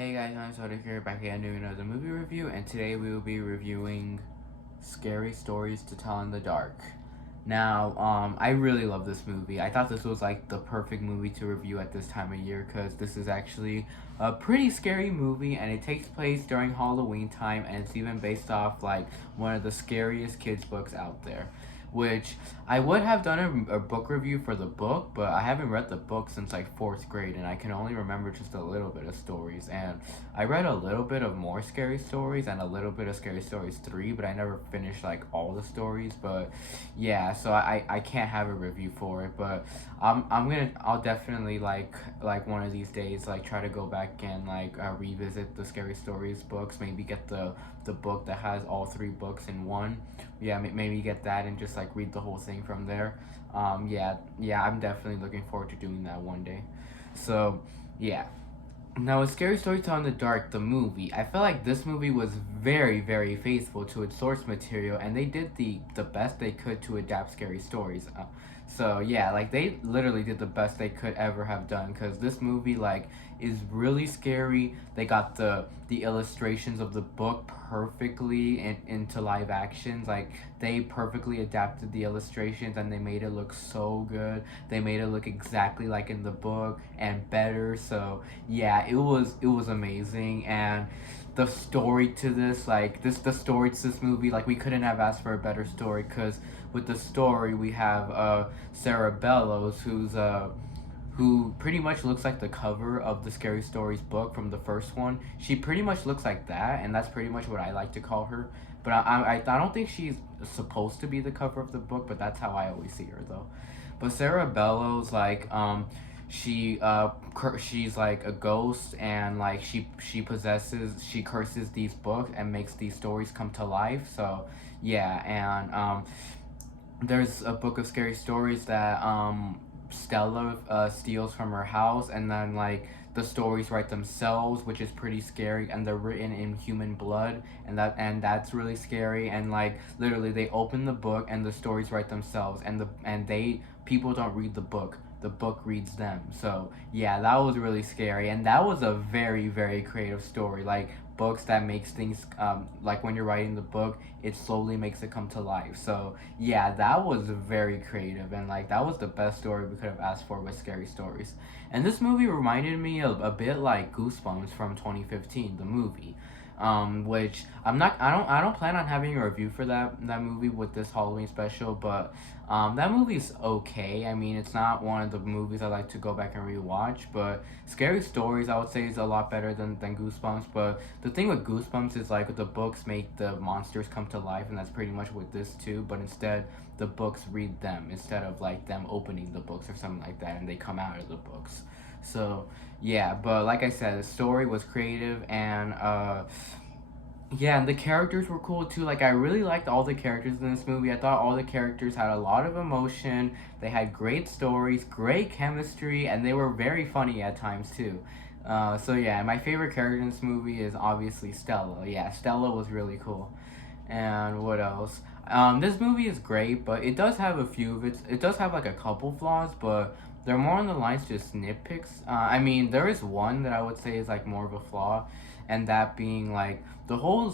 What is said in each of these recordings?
Hey guys, I'm Soda here, back again doing another movie review, and today we will be reviewing Scary Stories to Tell in the Dark. Now, I really love this movie. I thought this was like the perfect movie to review at this time of year because this is actually a pretty scary movie, and it takes place during Halloween time, and it's even based off like one of the scariest kids books out there. Which I would have done a book review for the book, but I haven't read the book since like fourth grade, and I can only remember just a little bit of stories. And I read a little bit of more scary stories and a little bit of Scary Stories 3, but I never finished like all the stories. But yeah, so I can't have a review for it, but I'll definitely like one of these days like try to go back and like revisit the Scary Stories books, maybe get the book that has all three books in one. Yeah, maybe get that and just like read the whole thing from there. Yeah, I'm definitely looking forward to doing that one day. So yeah. Now, with Scary Story to Tell in the Dark, the movie, I feel like this movie was very, very faithful to its source material, and they did the best they could to adapt scary stories. So yeah, like they literally did the best they could ever have done, because this movie like is really scary. They got the illustrations of the book perfectly into live actions. Like they perfectly adapted the illustrations and they made it look so good. They made it look exactly like in the book and better. So yeah, it was amazing. And the story to this, like the story to this movie, like we couldn't have asked for a better story, because with the story we have Sarah Bellows, who pretty much looks like the cover of the Scary Stories book from the first one. She pretty much looks like that, and that's pretty much what I like to call her. But I don't think she's supposed to be the cover of the book, but that's how I always see her though. But Sarah Bellows, like she's like a ghost, and like she curses these books and makes these stories come to life. So yeah, and there's a book of scary stories that Stella steals from her house, and then like the stories write themselves, which is pretty scary, and they're written in human blood, and that's really scary. And like literally, they open the book and the stories write themselves, and they people don't read the book. The book reads them. So yeah, that was really scary, and that was a very very creative story. Like books that makes things like when you're writing the book, it slowly makes it come to life. So yeah, that was very creative, and like that was the best story we could have asked for with scary stories. And this movie reminded me of a bit like Goosebumps from 2015, the movie. Which I don't plan on having a review for that movie with this Halloween special, but that movie's okay. I mean, it's not one of the movies I like to go back and rewatch, but Scary Stories I would say is a lot better than Goosebumps. But the thing with Goosebumps is like the books make the monsters come to life, and that's pretty much with this too. But instead, the books read them instead of like them opening the books or something like that, and they come out of the books. So yeah, but like I said, the story was creative, and yeah, and the characters were cool too. Like I really liked all the characters in this movie. I thought all the characters had a lot of emotion. They had great stories, great chemistry, and they were very funny at times too. So yeah, my favorite character in this movie is obviously Stella. Yeah, Stella was really cool. And what else? This movie is great, but it does have a few of its. It does have like a couple flaws, but they're more on the lines just nitpicks. I mean, there is one that I would say is like more of a flaw, and that being like the whole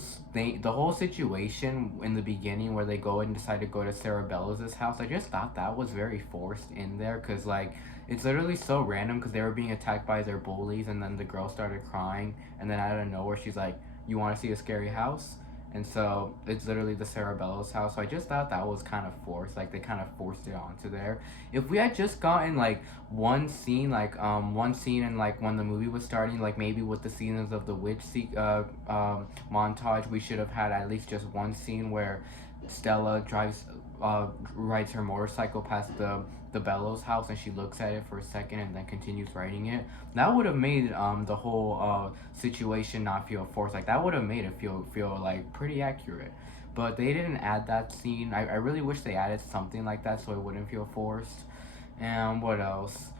situation in the beginning where they go and decide to go to Sarah Bellows' house. I just thought that was very forced in there, because like it's literally so random, because they were being attacked by their bullies, and then the girl started crying, and then out of nowhere she's like, "You want to see a scary house?" And so it's literally the Sarah Bellows house. So I just thought that was kind of forced. Like they kind of forced it onto there. If we had just gotten like one scene and like when the movie was starting, like maybe with the scenes of the montage, we should have had at least just one scene where Stella rides her motorcycle past the Bellows house, and she looks at it for a second and then continues riding it. That would have made the whole situation not feel forced. Like that would have made it feel like pretty accurate. But they didn't add that scene. I really wish they added something like that so it wouldn't feel forced. And what else?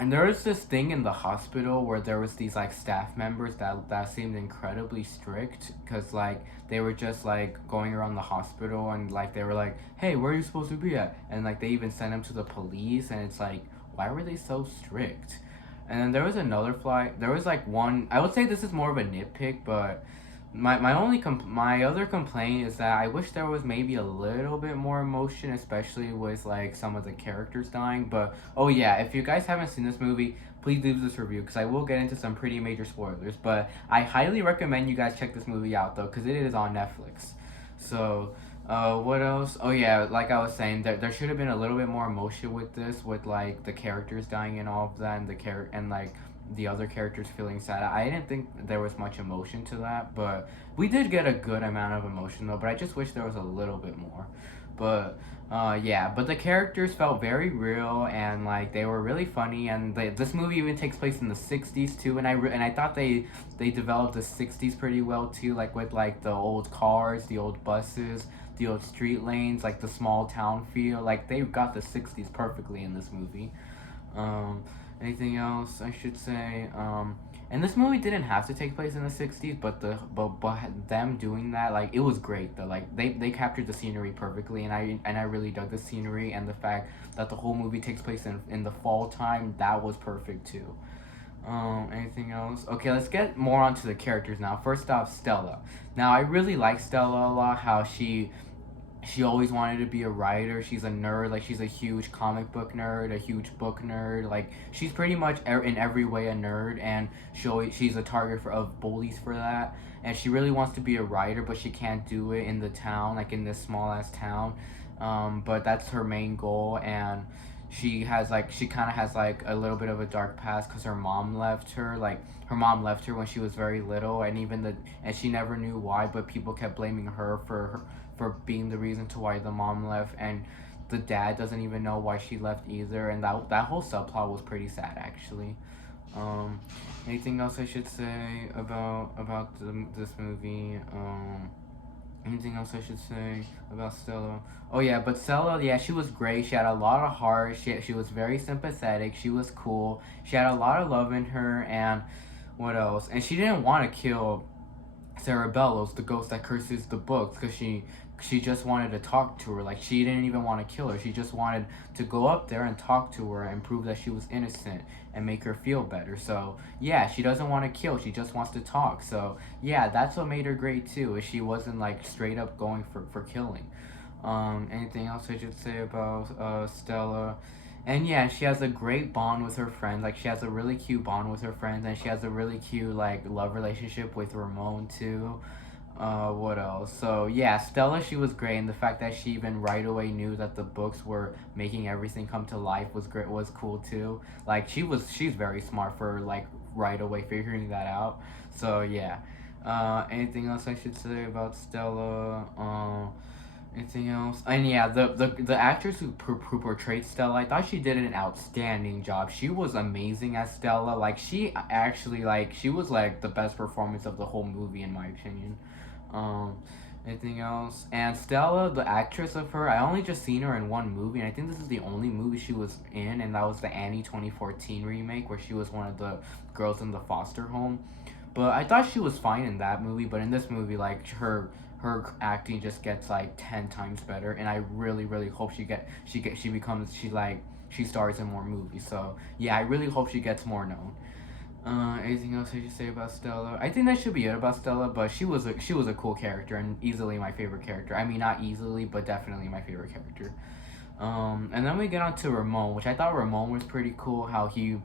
And there was this thing in the hospital where there was these like staff members that seemed incredibly strict, because like they were just like going around the hospital, and like they were like, "Hey, where are you supposed to be at?" And like they even sent them to the police, and it's like, why were they so strict? And then there was another fly. There was like one. I would say this is more of a nitpick, but my other complaint is that I wish there was maybe a little bit more emotion, especially with like some of the characters dying. But oh yeah, if you guys haven't seen this movie, please leave this review because I will get into some pretty major spoilers. But I highly recommend you guys check this movie out though, because it is on Netflix. So. What else? Oh yeah, like I was saying, there should have been a little bit more emotion with this, with like the characters dying and all of that, and and like the other characters feeling sad. I didn't think there was much emotion to that, but we did get a good amount of emotion though. But I just wish there was a little bit more. But yeah, but the characters felt very real and like they were really funny. And this movie even takes place in the '60s too. And I thought they developed the '60s pretty well too, like with like the old cars, the old buses, the old street lanes, like the small town feel. Like they got the '60s perfectly in this movie. Um, Anything else I should say? And this movie didn't have to take place in the '60s, but but them doing that, like it was great though. Like they captured the scenery perfectly, and I really dug the scenery and the fact that the whole movie takes place in the fall time. That was perfect too. Anything else? Okay, let's get more onto the characters now. First off, Stella. Now I really like Stella a lot. How she always wanted to be a writer. She's a nerd. Like she's a huge comic book nerd, a huge book nerd. Like she's pretty much in every way a nerd, and she's a target of bullies for that. And she really wants to be a writer, but she can't do it in the town, like in this small ass town. But that's her main goal, and she kind of has like a little bit of a dark past because her mom left her. Like her mom left her when she was very little, and and she never knew why, but people kept blaming her for being the reason to why the mom left, and the dad doesn't even know why she left either, and that whole subplot was pretty sad actually. Um, Anything else I should say about this movie? Anything else I should say about Stella? Oh yeah, but Stella, yeah, she was great. She had a lot of heart. She was very sympathetic. She was cool. She had a lot of love in her, and what else? And she didn't want to kill Cerebellos, the ghost that curses the books, because she just wanted to talk to her. Like she didn't even want to kill her. She just wanted to go up there and talk to her and prove that she was innocent and make her feel better. So yeah, she doesn't want to kill. She just wants to talk. So yeah, that's what made her great too. Is she wasn't like straight up going for killing. Anything else I should say about Stella? And yeah, she has a great bond with her friends. Like she has a really cute bond with her friends, and she has a really cute like love relationship with Ramon too. What else? So yeah, Stella, she was great, and the fact that she even right away knew that the books were making everything come to life was great. Was cool too. Like she's very smart for like right away figuring that out. So yeah. Anything else I should say about Stella? Anything else? And yeah, the actress who portrayed Stella, I thought she did an outstanding job. She was amazing as Stella. Like she actually like she was like the best performance of the whole movie in my opinion. Um, Anything else? And Stella, the actress of her, I only just seen her in one movie, and I think this is the only movie she was in, and that was the Annie 2014 remake where she was one of the girls in the foster home. But I thought she was fine in that movie, but in this movie, like her acting just gets like 10 times better, and I really hope she becomes she stars in more movies. So yeah, I really hope she gets more known. Anything else I should say about Stella? I think that should be it about Stella, but she was a cool character and easily my favorite character. I mean, not easily, but definitely my favorite character. And then we get on to Ramon, which I thought Ramon was pretty cool. How he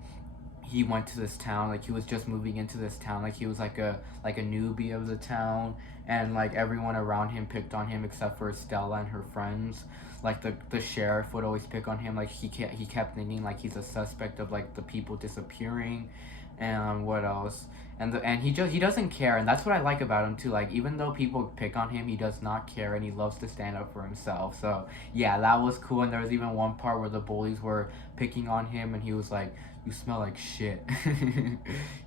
went to this town, like he was just moving into this town, like he was like a newbie of the town, and like everyone around him picked on him except for Stella and her friends. Like the sheriff would always pick on him. Like he kept thinking like he's a suspect of like the people disappearing, and what else? And he doesn't care, and that's what I like about him too. Like even though people pick on him, he does not care, and he loves to stand up for himself. So yeah, that was cool. And there was even one part where the bullies were picking on him, and he was like, "You smell like shit."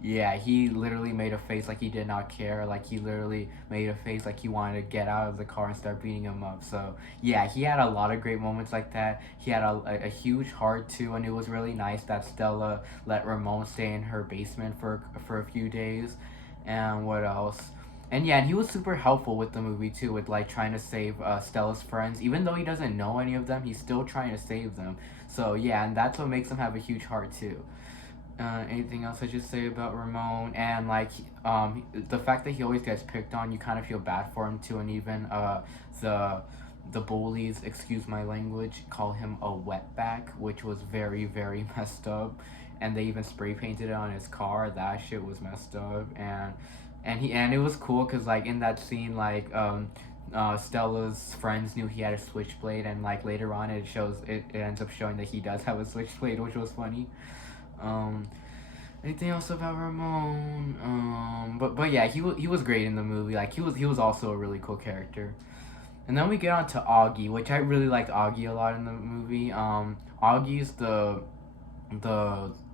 Yeah, he literally made a face like he did not care. Like he literally made a face like he wanted to get out of the car and start beating him up. So yeah, he had a lot of great moments like that. He had a huge heart too, and it was really nice that Stella let Ramon stay in her basement for a few days. And what else? And yeah, and he was super helpful with the movie too, with like trying to save Stella's friends. Even though he doesn't know any of them, he's still trying to save them. So yeah, and that's what makes him have a huge heart too. Anything else I should say about Ramon? And like, the fact that he always gets picked on, you kind of feel bad for him too. And even the the bullies, excuse my language, call him a wetback, which was very very messed up. And they even spray painted it on his car. That shit was messed up. And it was cool because like in that scene, like Stella's friends knew he had a switchblade, and like later on it ends up showing that he does have a switchblade, which was funny. Um, Anything else about Ramon? But yeah, he was great in the movie. Like he was also a really cool character. And then we get on to Augie, which I really liked Augie a lot in the movie. Augie's the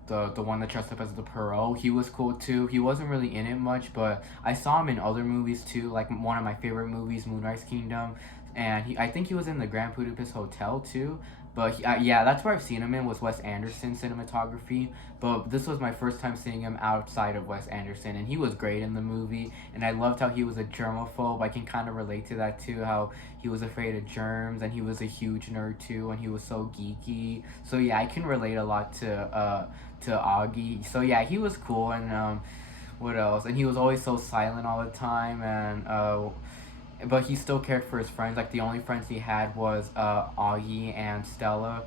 the one that dressed up as the Perot. He was cool too. He wasn't really in it much, but I saw him in other movies too. Like one of my favorite movies, Moonrise Kingdom, and I think he was in the Grand Budapest Hotel too. But yeah, that's where I've seen him in was Wes Anderson cinematography. But this was my first time seeing him outside of Wes Anderson, and he was great in the movie. And I loved how he was a germaphobe. I can kind of relate to that too. How he was afraid of germs, and he was a huge nerd too, and he was so geeky. So yeah, I can relate a lot to Augie. So yeah, he was cool. And what else? And he was always so silent all the time, and but he still cared for his friends. Like the only friends he had was Augie and Stella,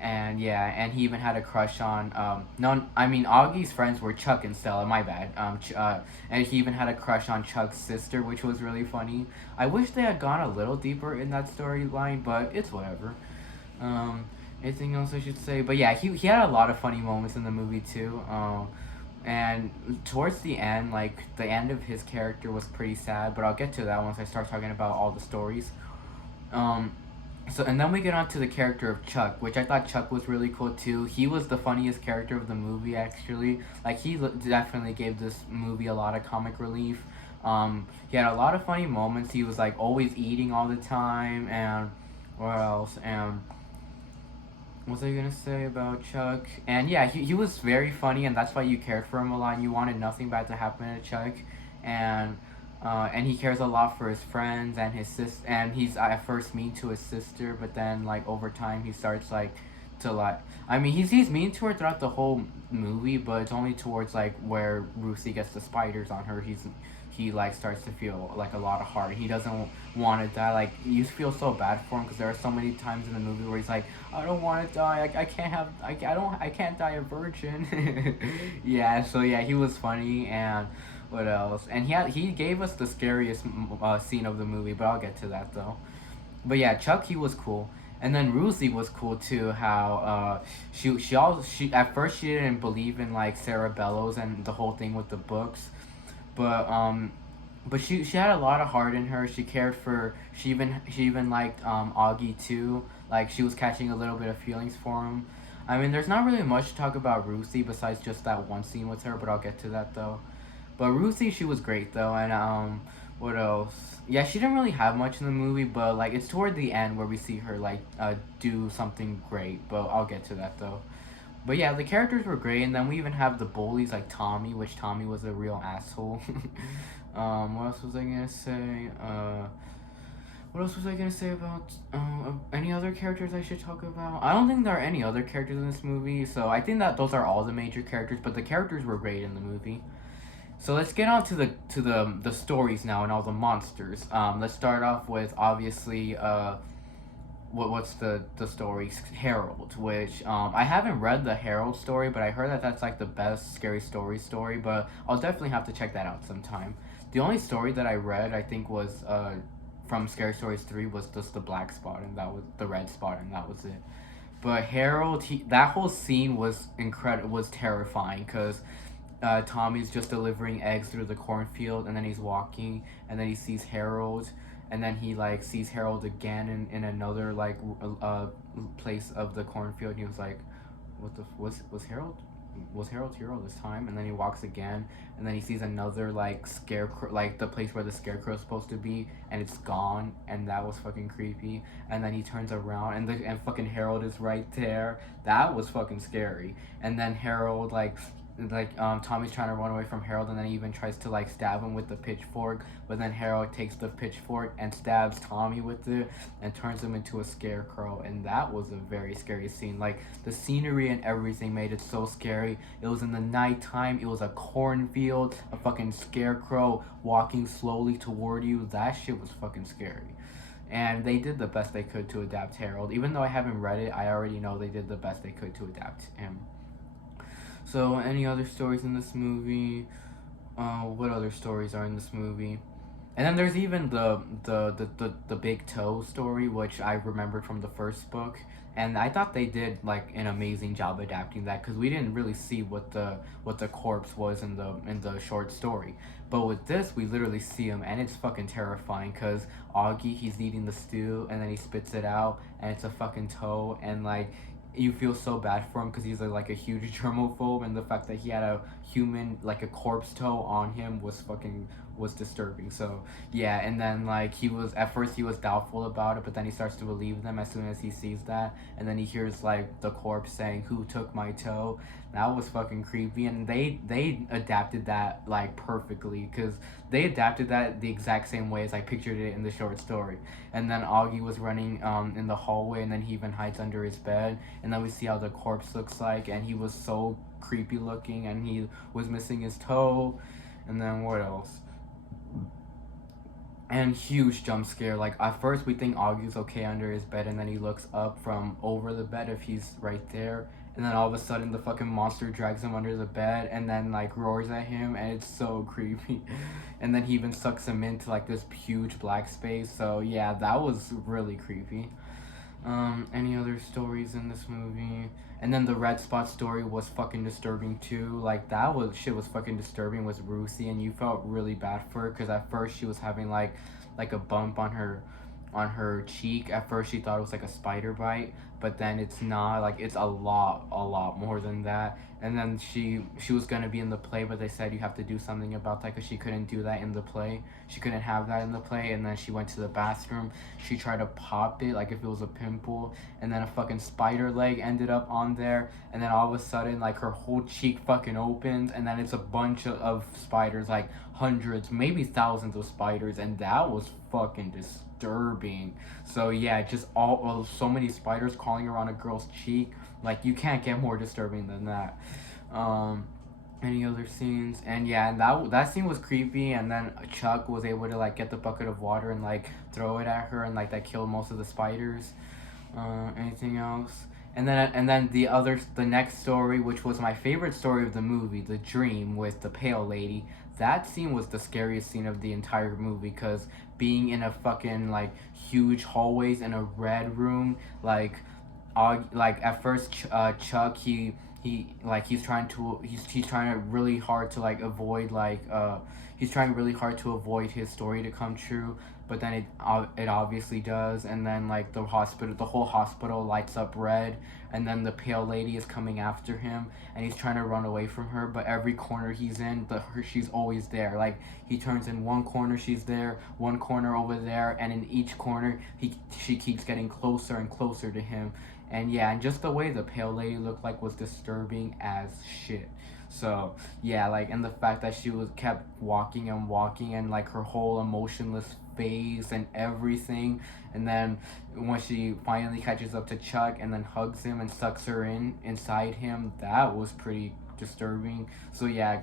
and yeah, and he even had a crush on no, I mean Augie's friends were Chuck and Stella. My bad. And he even had a crush on Chuck's sister, which was really funny. I wish they had gone a little deeper in that storyline, but it's whatever. Um, Anything else I should say? But yeah, he had a lot of funny moments in the movie too. And towards the end, like the end of his character was pretty sad, but I'll get to that once I start talking about all the stories. Um, so and then we get on to the character of Chuck, which I thought Chuck was really cool too. He was the funniest character of the movie actually. Like definitely gave this movie a lot of comic relief. He had a lot of funny moments. He was like always eating all the time, and what else? And what was I gonna say about Chuck? And yeah, he was very funny, and that's why you cared for him a lot. And you wanted nothing bad to happen to Chuck, and and he cares a lot for his friends and his sis. And he's at first mean to his sister, but then like over time he starts like to like. I mean, he's mean to her throughout the whole movie, but it's only towards like where Ruthie gets the spiders on her. He like starts to feel like a lot of heart. He doesn't want to die. Like you feel so bad for him because there are so many times in the movie where he's like, I don't want to die. I can't have. I can't die a virgin. Yeah. So yeah, he was funny. And what else? And he gave us the scariest scene of the movie, but I'll get to that though. But yeah, Chuck he was cool. And then Ruthie was cool too. How she at first she didn't believe in like Sarah Bellows and the whole thing with the books, but she had a lot of heart in her. She cared for she even liked Augie too. Like she was catching a little bit of feelings for him. I mean, there's not really much to talk about Ruthie besides just that one scene with her, but I'll get to that though. But Ruthie, she was great though, and what else? Yeah, she didn't really have much in the movie, but like it's toward the end where we see her like do something great. But I'll get to that though. But yeah, the characters were great, and then we even have the bullies like Tommy, which Tommy was a real asshole. What else was I gonna say? What else was I gonna say about any other characters I should talk about? I don't think there are any other characters in this movie, so I think that those are all the major characters. But the characters were great in the movie. So let's get on to the stories now and all the monsters. Let's start off with obviously what's the story Harold, which I haven't read the Harold story, but I heard that that's like the best scary story, but I'll definitely have to check that out sometime. The only story that I read I think was from Scary Stories 3 was just the black spot, and that was the red spot, and that was it. But Harold, that whole scene was incredible, was terrifying because Tommy's just delivering eggs through the cornfield, and then he's walking, and then he sees Harold, and then he like sees Harold again in another like place of the cornfield. And he was like, "What the was Harold? Was Harold here all this time?" And then he walks again, and then he sees another like scarecrow, like the place where the scarecrow is supposed to be, and it's gone, and that was fucking creepy. And then he turns around, and fucking Harold is right there. That was fucking scary. And then Harold like like Tommy's trying to run away from Harold, and then he even tries to like stab him with the pitchfork, but then Harold takes the pitchfork and stabs Tommy with it and turns him into a scarecrow, and that was a very scary scene. Like the scenery and everything made it so scary. It was in the nighttime, it was a cornfield, a fucking scarecrow walking slowly toward you. That shit was fucking scary. And they did the best they could to adapt Harold. Even though I haven't read it, I already know they did the best they could to adapt him. So, any other stories in this movie? What other stories are in this movie? And then there's even the big toe story, which I remembered from the first book, and I thought they did like an amazing job adapting that because we didn't really see what the corpse was in the short story, but with this we literally see him, and it's fucking terrifying because Augie, he's eating the stew and then he spits it out and it's a fucking toe, and like you feel so bad for him because he's like a huge germaphobe, and the fact that he had a human, like a corpse toe on him was disturbing. So yeah, and then like he was at first he was doubtful about it, but then he starts to believe them as soon as he sees that, and then he hears like the corpse saying, "Who took my toe?" That was fucking creepy, and they adapted that like perfectly because they adapted that the exact same way as I pictured it in the short story. And then Augie was running in the hallway, and then he even hides under his bed, and then we see how the corpse looks like, and he was so creepy looking, and he was missing his toe, and then what else? And huge jump scare. Like at first we think Augie's okay under his bed, and then he looks up from over the bed if he's right there, and then all of a sudden the fucking monster drags him under the bed and then like roars at him, and it's so creepy. And then he even sucks him into like this huge black space. So yeah, that was really creepy. Any other stories in this movie? And then the red spot story was fucking disturbing too. Like that was shit was fucking disturbing with Ruthie, and you felt really bad for her because at first she was having like a bump on her cheek. At first she thought it was like a spider bite, but then it's not. Like it's a lot more than that. And then she was gonna be in the play, but they said you have to do something about that because she couldn't do that in the play. She couldn't have that in the play. And then she went to the bathroom. She tried to pop it like if it was a pimple, and then a fucking spider leg ended up on there. And then all of a sudden, like her whole cheek fucking opens, and then it's a bunch of spiders, like hundreds, maybe thousands of spiders, and that was fucking disturbing. So yeah, just all so many spiders crawling around a girl's cheek. Like you can't get more disturbing than that. Um, any other scenes? And yeah, and that scene was creepy. And then Chuck was able to like get the bucket of water and like throw it at her, and like that killed most of the spiders. Anything else? And then the next story, which was my favorite story of the movie, the dream with the pale lady. That scene was the scariest scene of the entire movie because being in a fucking like huge hallways in a red room, like like at first Chuck, he's trying to really hard to like avoid he's trying really hard to avoid his story to come true, but then it obviously does. And then like the whole hospital lights up red, and then the pale lady is coming after him, and he's trying to run away from her, but every corner he's in, she's always there. Like he turns in one corner, she's there, one corner over there, and in each corner she keeps getting closer and closer to him. And yeah, and just the way the pale lady looked like was disturbing as shit. So yeah, like, and the fact that she was kept walking and walking, and like her whole emotionless face and everything, and then when she finally catches up to Chuck and then hugs him and sucks her inside him, that was pretty disturbing. So yeah,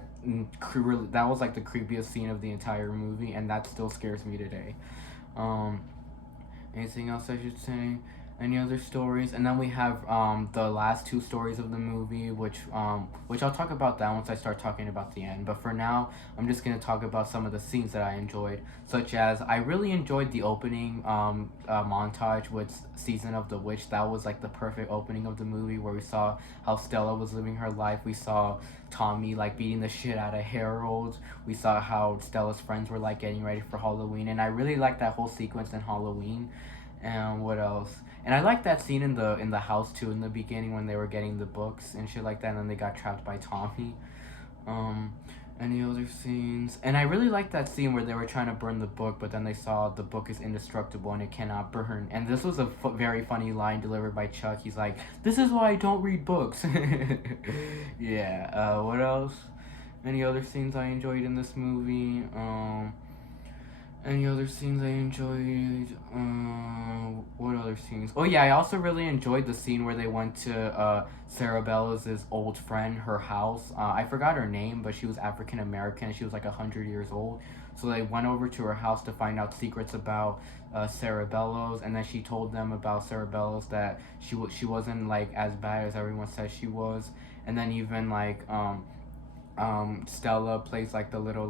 really, that was like the creepiest scene of the entire movie, and that still scares me today. um Anything else I should say? Any other stories? And then we have the last two stories of the movie, which I'll talk about that once I start talking about the end. But for now, I'm just gonna talk about some of the scenes that I enjoyed, such as I really enjoyed the opening montage with Season of the Witch. That was like the perfect opening of the movie, where we saw how Stella was living her life. We saw Tommy like beating the shit out of Harold. We saw how Stella's friends were like getting ready for Halloween, and I really liked that whole sequence in Halloween. And what else? And I like that scene in the house too, in the beginning when they were getting the books and shit like that, and then they got trapped by Tommy. Um, Any other scenes? And I really like that scene where they were trying to burn the book, but then they saw the book is indestructible and it cannot burn. And this was a very funny line delivered by Chuck. He's like, "This is why I don't read books." Yeah. What else? Any other scenes I enjoyed in this movie? Any other scenes I enjoyed? What other scenes? Oh yeah, I also really enjoyed the scene where they went to Sarah Bellows' old friend, her house. I forgot her name, but she was African American. She was like 100 years old. So they went over to her house to find out secrets about Sarah Bellows, and then she told them about Sarah Bellows that she wasn't like as bad as everyone said she was. And then even like Stella plays like the little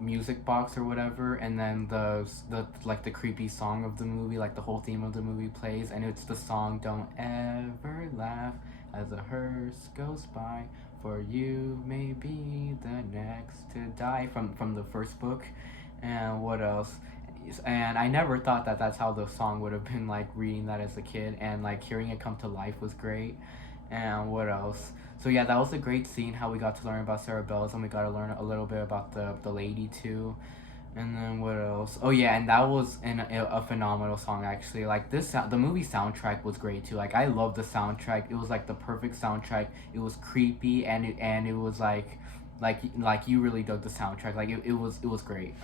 music box or whatever, and then the like the creepy song of the movie, like the whole theme of the movie plays, and it's the song "Don't Ever Laugh as a Hearse Goes By, for you may be the next to die" from the first book. And what else? And I never thought that that's how the song would have been, like reading that as a kid, and like hearing it come to life was great. And what else? So yeah, that was a great scene. How we got to learn about Sarah Bells, and we got to learn a little bit about the lady too. And then what else? Oh yeah, and that was a phenomenal song actually. Like the movie soundtrack was great too. Like I love the soundtrack. It was like the perfect soundtrack. It was creepy, and it was like you really dug the soundtrack. Like it was great.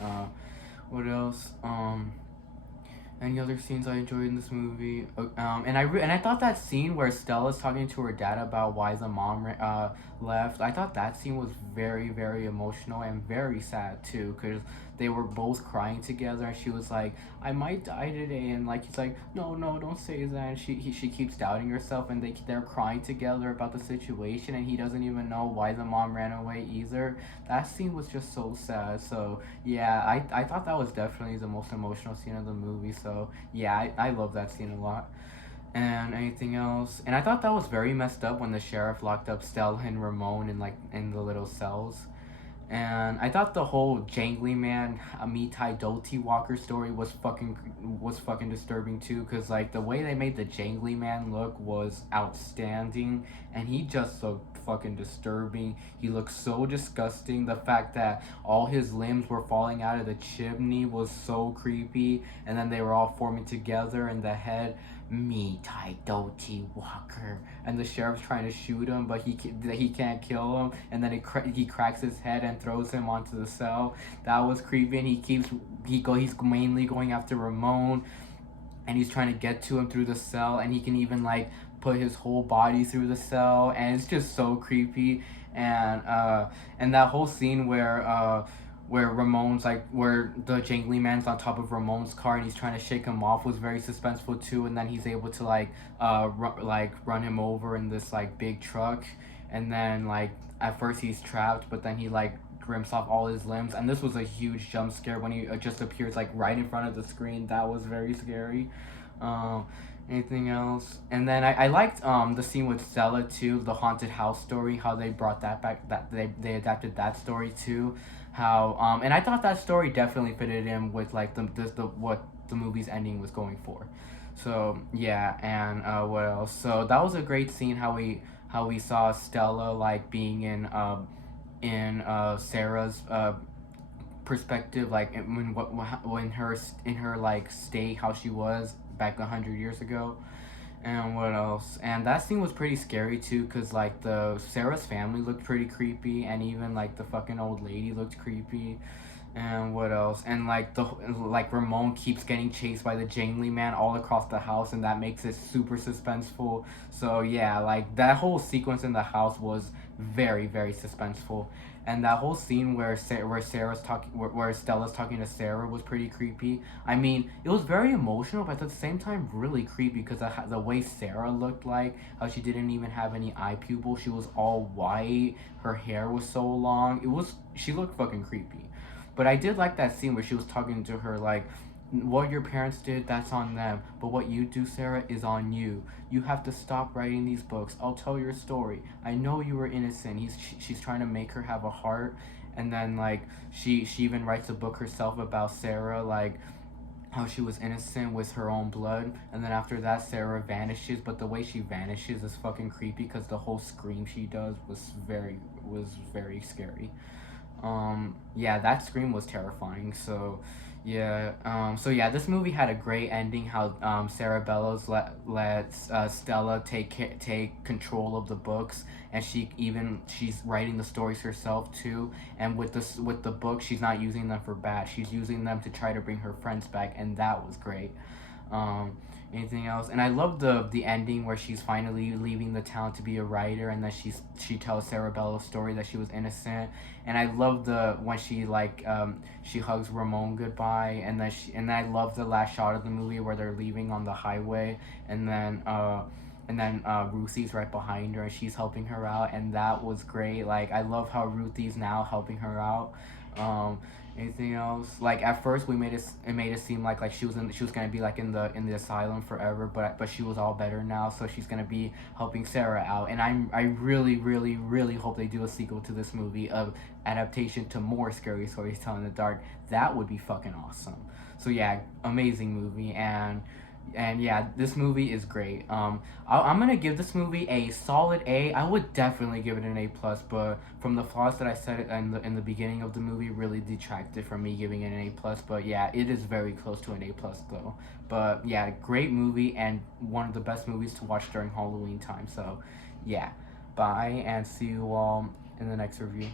What else? Any other scenes I enjoyed in this movie? And I thought that scene where Stella's talking to her dad about why the mom left. I thought that scene was very very emotional and very sad too, because they were both crying together, and she was like, "I might die today," and like he's like, "No, no, don't say that." And she keeps doubting herself, and they're crying together about the situation, and he doesn't even know why the mom ran away either. That scene was just so sad. So yeah, I thought that was definitely the most emotional scene of the movie. So yeah, I love that scene a lot. And anything else? And I thought that was very messed up when the sheriff locked up Stella and Ramon in the little cells. And I thought the whole jangly man Amitai Doti Walker story was fucking disturbing too, cause like the way they made the jangly man look was outstanding, and he just looked fucking disturbing. He looked so disgusting. The fact that all his limbs were falling out of the chimney was so creepy, and then they were all forming together in the head. Me Tai Doti Walker, and the sheriff's trying to shoot him, but he can't kill him, and then he cracks his head and throws him onto the cell. That was creepy. And he's mainly going after Ramon, and he's trying to get to him through the cell, and he can even like put his whole body through the cell, and it's just so creepy. And that whole scene where Ramon's like where the jangly man's on top of Ramon's car and he's trying to shake him off was very suspenseful too, and then he's able to run him over in this like big truck, and then like at first he's trapped, but then he like rips off all his limbs, and this was a huge jump scare when he just appears like right in front of the screen. That was very scary. um Anything else? And then I liked the scene with Stella too, the haunted house story, how they brought that back, that they adapted that story too. How and I thought that story definitely fitted in with like the what the movie's ending was going for. So yeah. And what else? So that was a great scene, how we saw Stella like being in Sarah's perspective, like in her like state, how she was back 100 years ago. And what else? And that scene was pretty scary too, cause like the Sarah's family looked pretty creepy, and even like the fucking old lady looked creepy. And what else? And like Ramon keeps getting chased by the jangly man all across the house, and that makes it super suspenseful. So yeah, like that whole sequence in the house was very very suspenseful. And that whole scene where Stella's talking to Sarah was pretty creepy. I mean, it was very emotional, but at the same time really creepy, because the way Sarah looked, like how she didn't even have any eye pupil, she was all white, her hair was so long. She looked fucking creepy. But I did like that scene where she was talking to her like, "What your parents did, that's on them. But what you do, Sarah, is on you. You have to stop writing these books. I'll tell your story. I know you were innocent." She's trying to make her have a heart. And then like she even writes a book herself about Sarah, like how she was innocent with her own blood. And then after that, Sarah vanishes, but the way she vanishes is fucking creepy, because the whole scream she does was very was very scary. Yeah, that scream was terrifying. So yeah, this movie had a great ending. How Sarah Bellows lets Stella take control of the books, and she's writing the stories herself too. And with the books, she's not using them for bad. She's using them to try to bring her friends back, and that was great. Um, Anything else? And I love the ending where she's finally leaving the town to be a writer, and then she tells Sarah Bella's story that she was innocent. And I love the when she hugs Ramon goodbye, and I love the last shot of the movie where they're leaving on the highway, and then Ruthie's right behind her and she's helping her out, and that was great. Like I love how Ruthie's now helping her out. Um, Anything else? Like at first it made it seem like she was gonna be like in the asylum forever, but she was all better now, so she's gonna be helping Sarah out. And I really really hope they do a sequel to this movie of adaptation to more scary stories telling in the dark. That would be fucking awesome. So yeah, amazing movie. And yeah, this movie is great. I'm gonna give this movie a solid A. I would definitely give it an A plus, but from the flaws that I said in the beginning of the movie, really detracted from me giving it an A plus. But yeah, it is very close to an A plus though. But yeah, great movie and one of the best movies to watch during Halloween time. So yeah, bye and see you all in the next review.